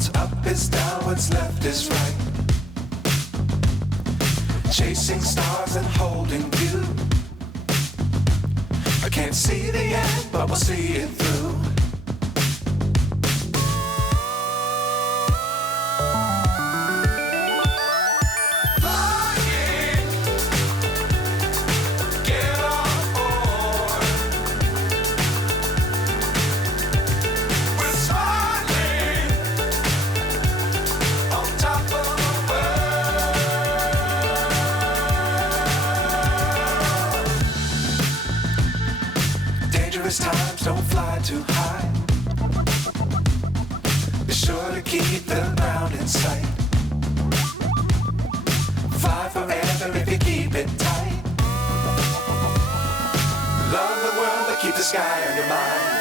What's up is down, what's left is right. Chasing stars and holding you. I can't see the end, but we'll see it through. Times don't fly too high. Be sure to keep the ground in sight. Fly forever if you keep it tight. Love the world, but keep the sky on your mind.